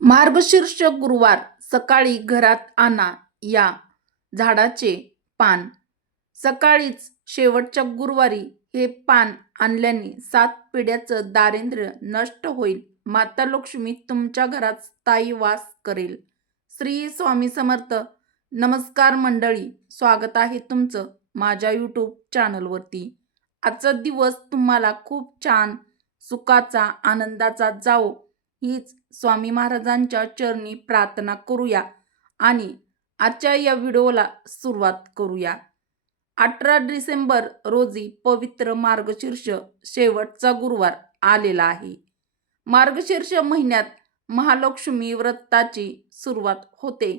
मार्गशीर्ष गुरुवार सकाळी घरात आणा या झाडाचे पान. सकाळीच शेवटच्या गुरुवारी हे पान आणल्याने 7 पिढ्याचं दारिद्र्य नष्ट होईल. माता लक्ष्मी तुमच्या घरात स्थायी वास करेल. श्री स्वामी समर्थ. नमस्कार मंडळी, स्वागत आहे तुमचं माझ्या यूट्यूब चॅनलवरती. आजचा दिवस तुम्हाला खूप छान, सुखाचा, आनंदाचा जावो हीच स्वामी महाराजांच्या चरणी प्रार्थना करूया आणि आजच्या या व्हिडिओला सुरुवात करूया. 18 डिसेंबर रोजी पवित्र मार्गशीर्ष शेवटचा गुरुवार आलेला आहे. मार्गशीर्ष महिन्यात महालक्ष्मी व्रताची सुरुवात होते.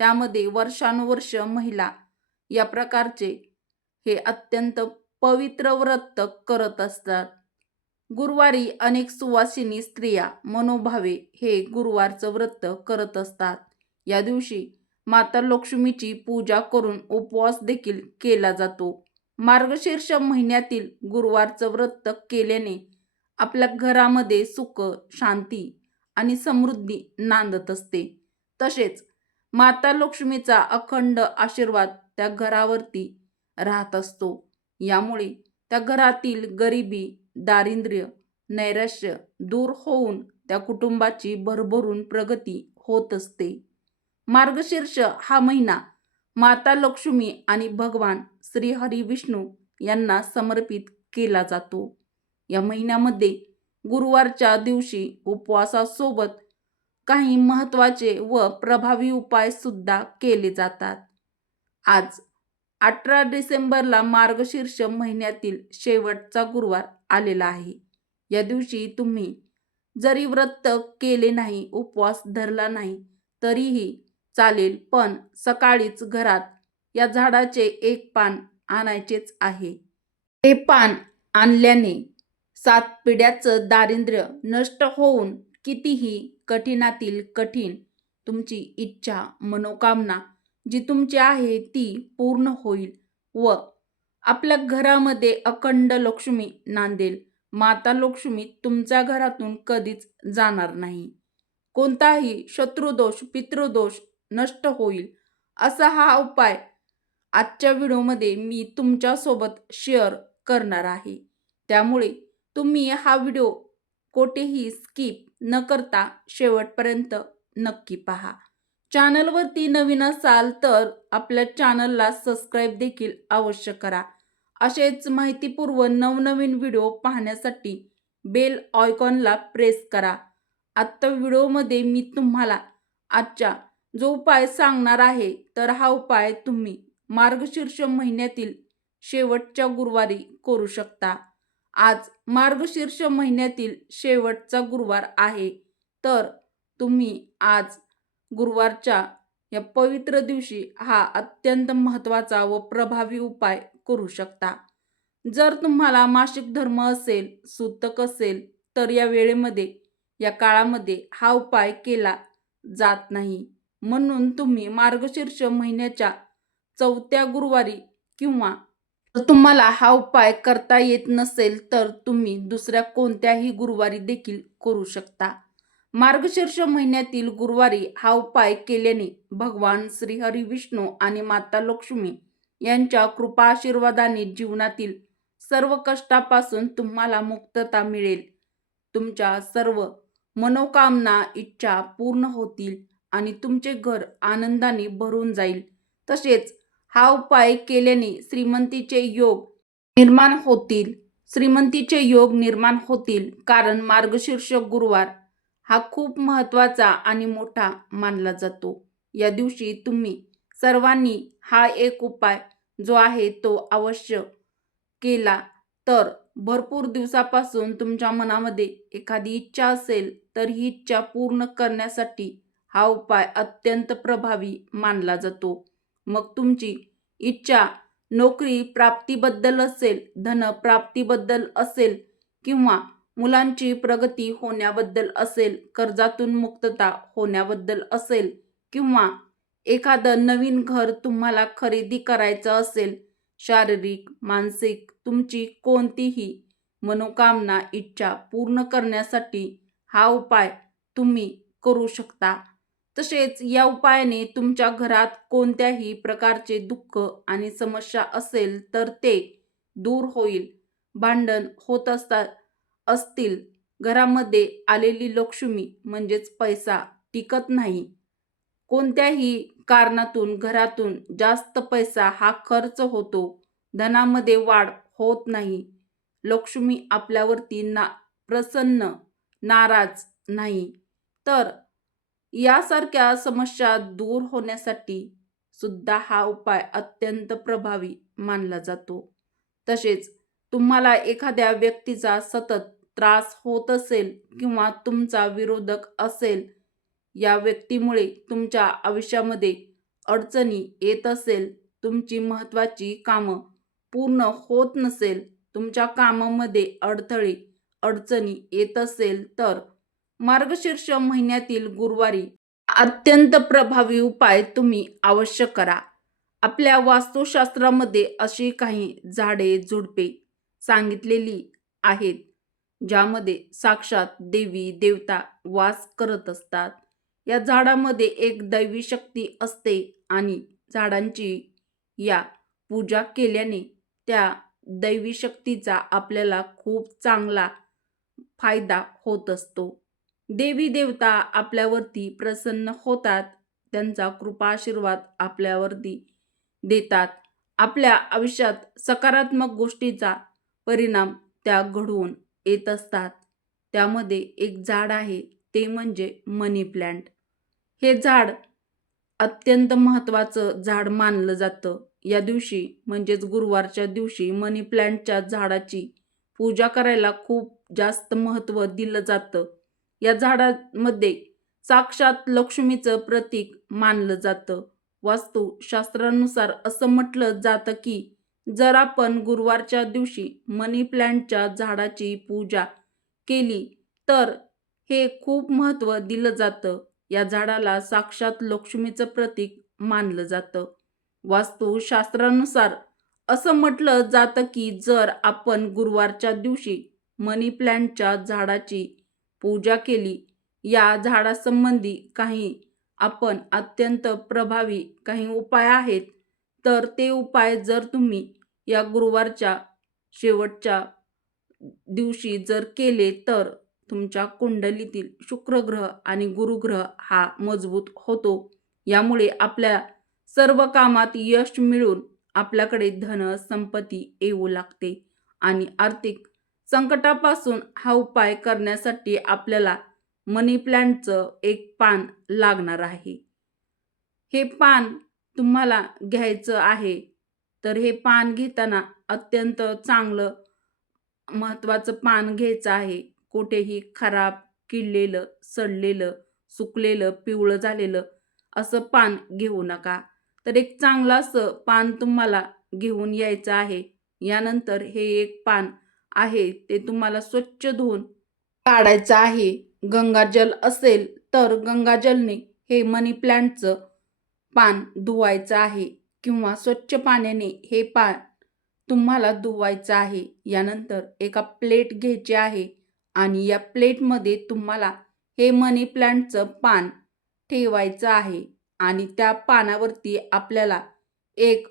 त्यामध्ये वर्षानुवर्ष महिला या प्रकारचे हे अत्यंत पवित्र व्रत करत असतात. गुरुवारी अनेक सुवासिनी स्त्रिया मनोभावे हे गुरुवारचं व्रत करत असतात. या दिवशी माता लक्ष्मीची पूजा करून उपवास देखील केला जातो. मार्गशीर्ष महिन्यातील गुरुवारचं व्रत केल्याने आपल्या घरामध्ये सुख, शांती आणि समृद्धी नांदत असते. तसेच माता लक्ष्मीचा अखंड आशीर्वाद त्या घरावरती राहत असतो. यामुळे त्या घरातील गरिबी, दारिद्र्य, नैराश्य दूर होऊन त्या कुटुंबाची भरभरून प्रगती होत असते. मार्गशीर्ष हा महिना माता लक्ष्मी आणि भगवान श्री हरी विष्णू यांना समर्पित केला जातो. या महिन्यामध्ये गुरुवारच्या दिवशी उपवासासोबत काही महत्त्वाचे व प्रभावी उपाय सुद्धा केले जातात. आज 18 डिसेंबरला मार्गशीर्ष महिन्यातील शेवटचा गुरुवार आलेला आहे. या दिवशी तुम्ही जरी व्रत केले नाही, उपवास धरला नाही तरीही चालेल, पण सकाळीच घरात या झाडाचे एक पान आणायचेच आहे. हे पान आणल्याने 7 पिढ्याचं दारिद्र्य नष्ट होऊन कितीही कठीणातील कठीण तुमची इच्छा, मनोकामना जी तुमची आहे ती पूर्ण होईल व आपल्या घरामध्ये अखंड लक्ष्मी नांदेल. माता लक्ष्मी तुमच्या घरातून कधीच जाणार नाही. कोणताही शत्रुदोष, पितृदोष नष्ट होईल. असा हा उपाय आजच्या व्हिडिओमध्ये मी तुमच्यासोबत शेअर करणार आहे. त्यामुळे तुम्ही हा व्हिडिओ कोठेही स्किप न करता शेवटपर्यंत नक्की पहा. चॅनलवरती नवीन असाल तर आपल्या चॅनलला सबस्क्राईब देखील अवश्य करा. असेच माहितीपूर्ण नवनवीन व्हिडिओ पाहण्यासाठी बेल आयकॉनला प्रेस करा. आजच्या व्हिडिओमध्ये मी तुम्हाला आजचा जो उपाय सांगणार आहे तर हा उपाय तुम्ही मार्गशीर्ष महिन्यातील शेवटच्या गुरुवारी करू शकता. आज मार्गशीर्ष महिन्यातील शेवटचा गुरुवार आहे, तर तुम्ही आज गुरुवारच्या या पवित्र दिवशी हा अत्यंत महत्त्वाचा व प्रभावी उपाय करू शकता. जर तुम्हाला मासिक धर्म असेल, सूतक असेल तर या वेळेमध्ये, या काळामध्ये हा उपाय केला जात नाही. म्हणून तुम्ही मार्गशीर्ष महिन्याच्या 4थ्या गुरुवारी किंवा जर तुम्हाला हा उपाय करता येत नसेल तर तुम्ही दुसऱ्या कोणत्याही गुरुवारी देखील करू शकता. मार्गशीर्ष महिन्यातील गुरुवारी हा उपाय केल्याने भगवान श्री हरी विष्णू आणि माता लक्ष्मी यांच्या कृपा आशीर्वादाने जीवनातील सर्व कष्टापासून तुम्हाला मुक्तता मिळेल. तुमच्या सर्व मनोकामना, इच्छा पूर्ण होतील आणि तुमचे घर आनंदाने भरून जाईल. तसेच हा उपाय केल्याने श्रीमंतीचे योग निर्माण होतील. कारण मार्गशीर्ष गुरुवार हा खूप महत्त्वाचा आणि मोठा मानला जातो. या दिवशी तुम्ही सर्वांनी हा एक उपाय जो आहे तो अवश्य केला तर भरपूर दिवसापासून तुमच्या मनामध्ये एखादी इच्छा असेल तर ही इच्छा पूर्ण करण्यासाठी हा उपाय अत्यंत प्रभावी मानला जातो. मग तुमची इच्छा नोकरी प्राप्तीबद्दल असेल, धन प्राप्तीबद्दल असेल किंवा मुलांची प्रगती होण्याबद्दल असेल, कर्जातून मुक्तता होण्याबद्दल असेल किंवा एखादं नवीन घर तुम्हाला खरेदी करायचं असेल, शारीरिक, मानसिक तुमची कोणतीही मनोकामना, इच्छा पूर्ण करण्यासाठी हा उपाय तुम्ही करू शकता. तसेच या उपायाने तुमच्या घरात कोणत्याही प्रकारचे दुःख आणि समस्या असेल तर ते दूर होईल. भांडण होत असतील, घरामध्ये आलेली लक्ष्मी म्हणजेच पैसा टिकत नाही, कोणत्याही कारणातून घरातून जास्त पैसा हा खर्च होतो, धनामध्ये वाढ होत नाही, लक्ष्मी आपल्यावरती प्रसन्न, नाराज नाही, तर यासारख्या समस्या दूर होण्यासाठी सुद्धा हा उपाय अत्यंत प्रभावी मानला जातो. तसेच तुम्हाला एखाद्या व्यक्तीचा सतत त्रास होत असेल किंवा तुमचा विरोधक असेल, या व्यक्तीमुळे तुमच्या आयुष्यामध्ये अडचणी येत असेल, तुमची महत्त्वाची कामं पूर्ण होत नसेल, तुमच्या कामामध्ये अडचणी येत असेल, तर मार्गशीर्ष महिन्यातील गुरुवारी अत्यंत प्रभावी उपाय तुम्ही अवश्य करा. आपल्या वास्तुशास्त्रामध्ये अशी काही झाडे झुडपे सांगितलेली आहेत, ज्यामध्ये साक्षात देवी देवता वास करत असतात. या झाडामध्ये एक दैवी शक्ती असते आणि झाडांची या पूजा केल्याने त्या दैवी शक्तीचा आपल्याला खूप चांगला फायदा होत असतो. देवी देवता आपल्यावरती प्रसन्न होतात, त्यांचा कृपा आशीर्वाद आपल्यावरती देतात. आपल्या आयुष्यात सकारात्मक गोष्टीचा परिणाम त्या घडवून येत असतात. त्यामध्ये एक झाड आहे, ते म्हणजे मनी प्लॅन्ट. हे झाड अत्यंत महत्त्वाचं झाड मानलं जातं. या दिवशी म्हणजेच गुरुवारच्या दिवशी मनी प्लॅन्टच्या झाडाची पूजा करायला खूप जास्त महत्त्व दिलं जातं. या झाडामध्ये साक्षात लक्ष्मीचं प्रतीक मानलं जातं. वास्तुशास्त्रानुसार असं म्हटलं जातं की जर आपण गुरुवारच्या दिवशी मनी प्लॅन्टच्या झाडाची पूजा केली तर हे खूप महत्त्व दिलं जातं. या झाडाला साक्षात लक्ष्मीचं प्रतीक मानलं जातं. वास्तुशास्त्रानुसार असं म्हटलं जातं की जर आपण गुरुवारच्या दिवशी मनी प्लॅन्टच्या झाडाची पूजा केली, या झाडासंबंधी काही आपण अत्यंत प्रभावी काही उपाय आहेत, तर ते उपाय जर तुम्ही या गुरुवारच्या शेवटच्या दिवशी जर केले तर तुमच्या कुंडलीतील शुक्रग्रह आणि गुरुग्रह हा मजबूत होतो. यामुळे आपल्या सर्व कामात यश मिळून आपल्याकडे धन संपत्ती येऊ लागते आणि आर्थिक संकटापासून हा उपाय करण्यासाठी आपल्याला मनी प्लॅन्टचं एक पान लागणार आहे. हे पान तुम्हाला घ्यायचं आहे. तर हे पान घेताना अत्यंत चांगलं महत्त्वाचं पान घ्यायचं आहे. कुठेही खराब, किडलेलं, सडलेलं, सुकलेलं, पिवळं झालेलं असं पान घेऊ नका. तर एक चांगलं असं पान तुम्हाला घेऊन यायचं आहे. यानंतर हे एक पान आहे ते तुम्हाला स्वच्छ धुवून काढायचं आहे. गंगाजल असेल तर गंगाजलने हे मनी प्लॅन्टचं पान धुवायचं आहे किंवा स्वच्छ पाण्याने हे पान तुम्हाला धुवायचं आहे. यानंतर एका प्लेट घ्यायची आहे आणि या प्लेटमध्ये तुम्हाला हे मनी प्लॅन्टचं पान ठेवायचं आहे आणि त्या पानावरती आपल्याला एक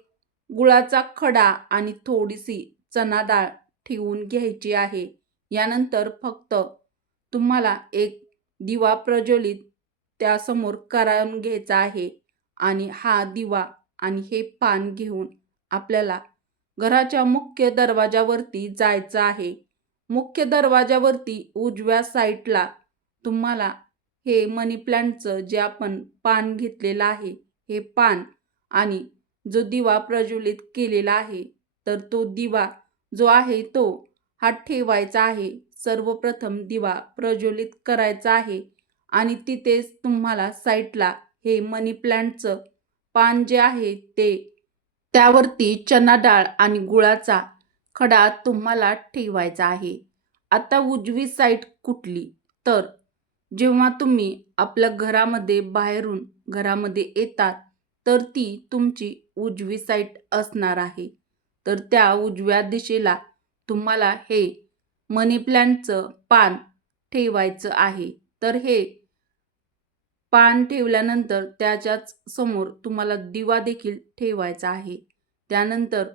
गुळाचा खडा आणि थोडीशी चणा डाळ ठेवून घ्यायची आहे. यानंतर फक्त तुम्हाला एक दिवा प्रज्वलित त्यासमोर करून घ्यायचा आहे आणि हा दिवा आणि हे पान घेऊन आपल्याला घराच्या मुख्य दरवाजावरती जायचं आहे. मुख्य दरवाजावरती उजव्या साईडला तुम्हाला हे मनी प्लॅन्टचं जे आपण पान घेतलेलं आहे, हे पान आणि जो दिवा प्रज्वलित केलेला आहे, तर तो दिवा जो आहे तो हा ठेवायचा आहे. सर्वप्रथम दिवा प्रज्वलित करायचा आहे आणि तिथेच तुम्हाला साईडला हे मनी प्लॅन्टचं पान जे आहे ते त्यावरती चणा डाळ आणि गुळाचा खडा तुम्हाला ठेवायचा आहे. आता उजवी साईड कुठली? तर जेव्हा तुम्ही आपल्या घरामध्ये बाहेरून घरामध्ये येतात तर ती तुमची उजवी साईड असणार आहे. तर त्या उजव्या दिशेला तुम्हाला हे मनी प्लॅन्टचं पान ठेवायचं आहे. तर हे पान ठेवल्यानंतर त्याच्याच समोर तुम्हाला दिवा देखील ठेवायचा आहे. त्यानंतर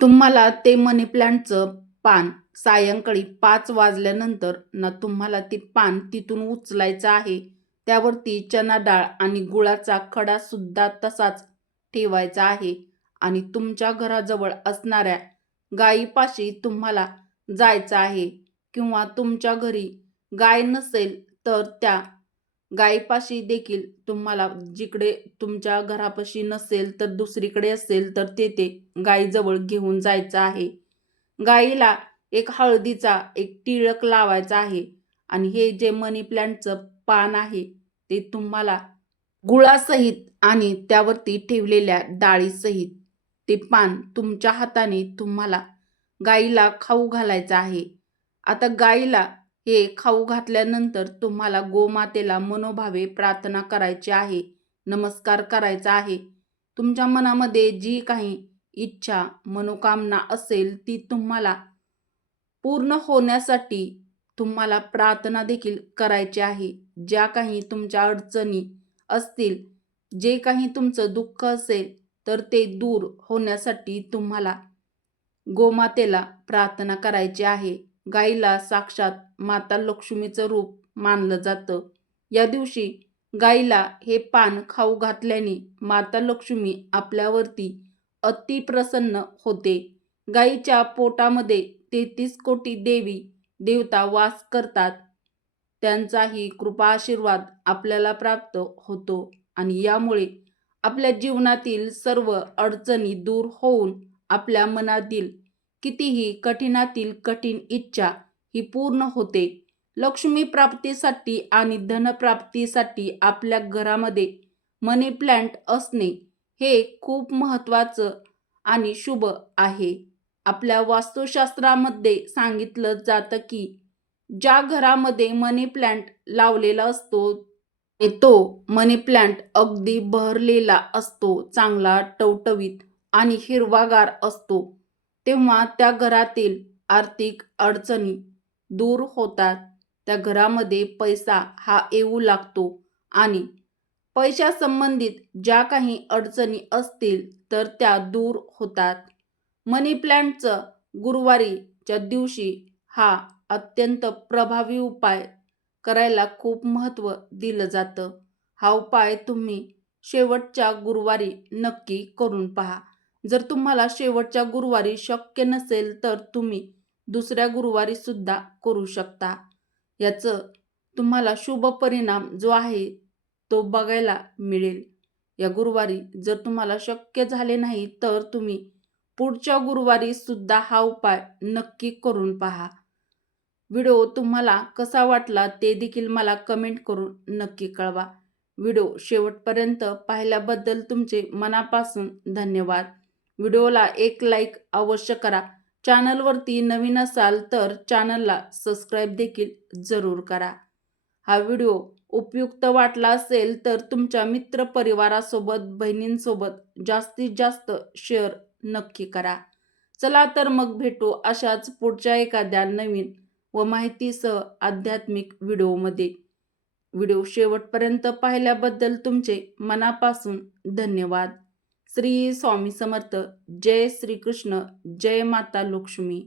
तुम्हाला ते मनी प्लांटचं पान सायंकाळी 5 वाजल्यानंतर ना तुम्हाला ते पान तिथून उचलायचं आहे. त्यावरती चना डाळ आणि गुळाचा खडा सुद्धा तसाच ठेवायचा आहे आणि तुमच्या घराजवळ असणाऱ्या गायीपाशी तुम्हाला जायचं आहे किंवा तुमच्या घरी गाय नसेल तर त्या गायीपाशी देखील तुम्हाला, जिकडे तुमच्या घरापाशी नसेल तर दुसरीकडे असेल तर तेथे गायीजवळ घेऊन जायचं आहे. गायीला एक हळदीचा एक टिळक लावायचा आहे आणि हे जे मनी प्लांटचं पान आहे ते तुम्हाला गुळासहित आणि त्यावरती ठेवलेल्या डाळीसहित ते पान तुमच्या हाताने तुम्हाला गायीला खाऊ घालायचं आहे. आता गायीला हे खाऊ घातल्यानंतर तुम्हाला गोमातेला मनोभावे प्रार्थना करायची आहे, नमस्कार करायचा आहे. तुमच्या मनामध्ये जी काही इच्छा मनोकामना असेल ती तुम्हाला पूर्ण होण्यासाठी तुम्हाला प्रार्थना देखील करायची आहे. ज्या काही तुमच्या अडचणी असतील, जे काही तुमचं दुःख असेल तर ते दूर होण्यासाठी तुम्हाला गोमातेला प्रार्थना करायची आहे. गाईला साक्षात माता लक्ष्मीचं रूप मानलं जातं. या दिवशी गाईला हे पान खाऊ घातल्याने माता लक्ष्मी आपल्यावरती अतिप्रसन्न होते. गाईच्या पोटामध्ये 33 कोटी देवी देवता वास करतात. त्यांचाही कृपा आशीर्वाद आपल्याला प्राप्त होतो आणि यामुळे आपल्या जीवनातील सर्व अडचणी दूर होऊन आपल्या मनातील कितीही कठीणातील कठीण इच्छा ही पूर्ण होते. लक्ष्मी प्राप्तीसाठी आणि धनप्राप्तीसाठी आपल्या घरामध्ये मनी प्लांट असणे हे खूप महत्त्वाचं आणि शुभ आहे. आपल्या वास्तुशास्त्रामध्ये सांगितलं जातं की ज्या घरामध्ये मनी प्लांट लावलेला असतो तो मनी प्लांट अगदी बहरलेला असतो, चांगला टवटवीत आणि हिरवागार असतो. तेव्हा त्या घरातील आर्थिक अडचणी दूर होतात. त्या घरामध्ये पैसा हा येऊ लागतो आणि पैशासंबंधित ज्या काही अडचणी असतील तर त्या दूर होतात. मनी प्लांटचं गुरुवारीच्या दिवशी हा अत्यंत प्रभावी उपाय करायला खूप महत्त्व दिलं जातं. हा उपाय तुम्ही शेवटच्या गुरुवारी नक्की करून पहा. जर तुम्हाला शेवटच्या गुरुवारी शक्य नसेल तर तुम्ही दुसऱ्या गुरुवारी सुद्धा करू शकता. याचं तुम्हाला शुभ परिणाम जो आहे तो बघायला मिळेल. या गुरुवारी जर तुम्हाला शक्य झाले नाही तर तुम्ही पुढच्या गुरुवारी सुद्धा हा उपाय नक्की करून पहा. व्हिडिओ तुम्हाला कसा वाटला ते देखील मला कमेंट करून नक्की कळवा. व्हिडिओ शेवटपर्यंत पाहिल्याबद्दल तुमचे मनापासून धन्यवाद. व्हिडिओला एक लाईक अवश्य करा. चॅनलवरती नवीन असाल तर चॅनलला सबस्क्राईब देखील जरूर करा. हा व्हिडिओ उपयुक्त वाटला असेल तर तुमच्या मित्रपरिवारासोबत, बहिणींसोबत जास्तीत जास्त शेअर नक्की करा. चला तर मग भेटू अशाच पुढच्या एखाद्या नवीन व माहितीसह आध्यात्मिक व्हिडिओमध्ये. व्हिडिओ शेवटपर्यंत पाहिल्याबद्दल तुमचे मनापासून धन्यवाद. श्री स्वामी समर्थ. जय श्रीकृष्ण. जय माता लक्ष्मी.